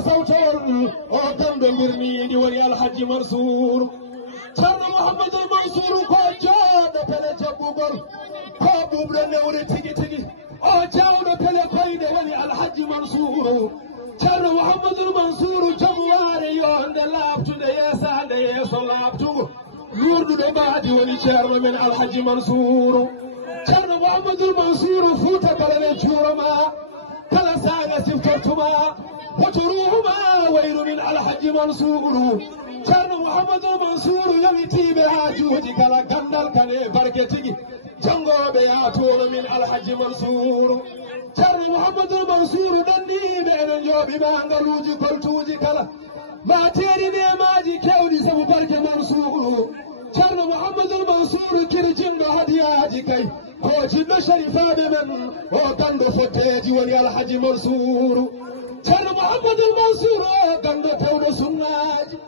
صوتهم ودم دمرني ولي الحج منصور شر محمد المنصور كوجاد تلجبوبل كوبوب لنور تيجي جاود تلكوين ولي الحج منصور شر محمد المنصور جمواري يوند لابتو ديسا ديسا لابتو يورد دبادي ولي شر من الحج منصور شر محمد المنصور فوت بلد شورما كلا ساغا سفترتما وتروهما ويل من الحج منصور شر محمد المنصور يمتي بها جوجي كلا غندال كني بركتي جنغو بها طول من الحج منصور شر محمد المنصور دندي بين جوبي بانغلوجي كلتوجي كلا ما تيري نيماجي كيودي سبو بركه منصور شر محمد المنصور كرجن هدياجي كي كوجي بشريفا بمن وكندو فتيجي ولي الحج منصور شر محمد المنصور كندو تودو سناجي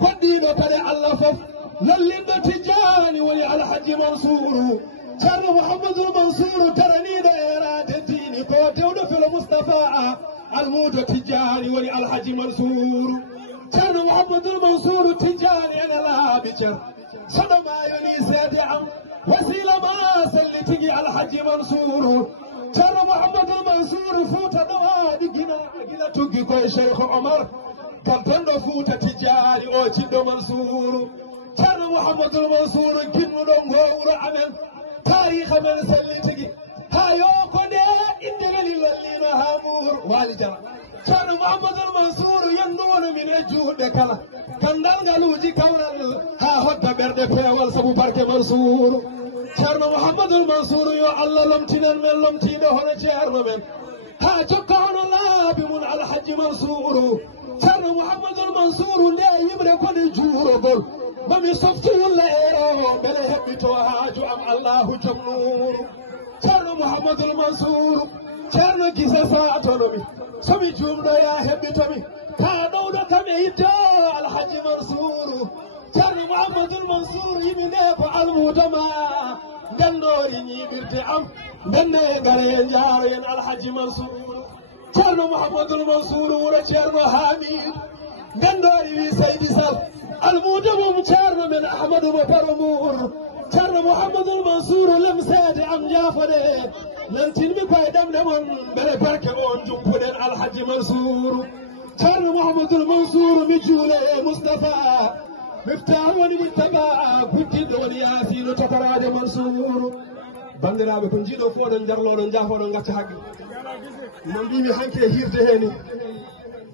قديدو تدي الله فف للندو تجاني ولي الحج منصور شر محمد المنصور ترني ديرات الدين كوتودو في المصطفى الموت تجاني ولي الحج منصور شر محمد المنصور تجاني انا لا بشر صدما يلي سيدي عم وسيله ما سلتي على الحج منصور شر محمد المنصور فوت دوادي جنا توجي كوي شيخ عمر كان تندو فوت تجاري او تشدو منصور شر محمد المنصور كنو دون غور امن تاريخ من سلتي هايو كودي اندغلي ولينا هامور والجرا شر محمد المنصور ينون من الجود كلا كان دالغالوجي كورال ها هوت برده فيوال سبو بركه منصور شر محمد المنصور يو الله لمتين من لمتين هنا شر من ها جكون الله بمن على الحج منصور شر محمد المنصور لا يبرك كل جوربل ما يصفتو ولا بلا هبتو هاجو ام الله جمنور شر محمد المنصور شر كيساتونمي سمي جمدو يا هبتمي كادو كمي يتا الحج منصور شر محمد المنصور يمنه المدما دندوري نيبرتي ام دنه غارين جارين الحج منصور شر محمد المنصور ولا شر حميد دندوري سيدي سال المدما شر من احمد وبرمور شر محمد المنصور لم ساد ام جافده لنتين بكاي دم دمون بلا بركه اون جوبدن الحج منصور شر محمد المنصور مجوله مصطفى مفتاح ونمتبع كنت دون ياسين تفراد منصور bandiraɓe ko jiiɗo fof oɗon jarloɗon jaafoɗon gacca haqqe no mbimi hanke hirde heni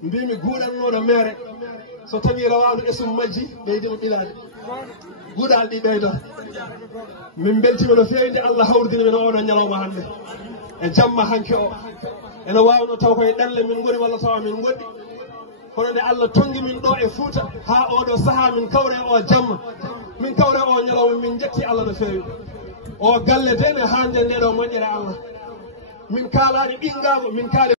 mbimi guuɗannoɗo mere so tawi rawaɗo esum majji ɓeydima ɓilade guuɗal ɗi ɓeyda min beltima no fewi nde Allah hawridini men oɗon ñalawma hande e jamma hanke o ene wawno taw koye ɗelle min goni walla tawa min goɗɗi kono nde Allah tongi min ɗo e Fouta ha oɗo saaha min kawre o jamma min kawre o ñalawma min jetti Allah no fewi o galle de ne hande ndeɗo moƴƴere Allah min kalani ɓingago min kaali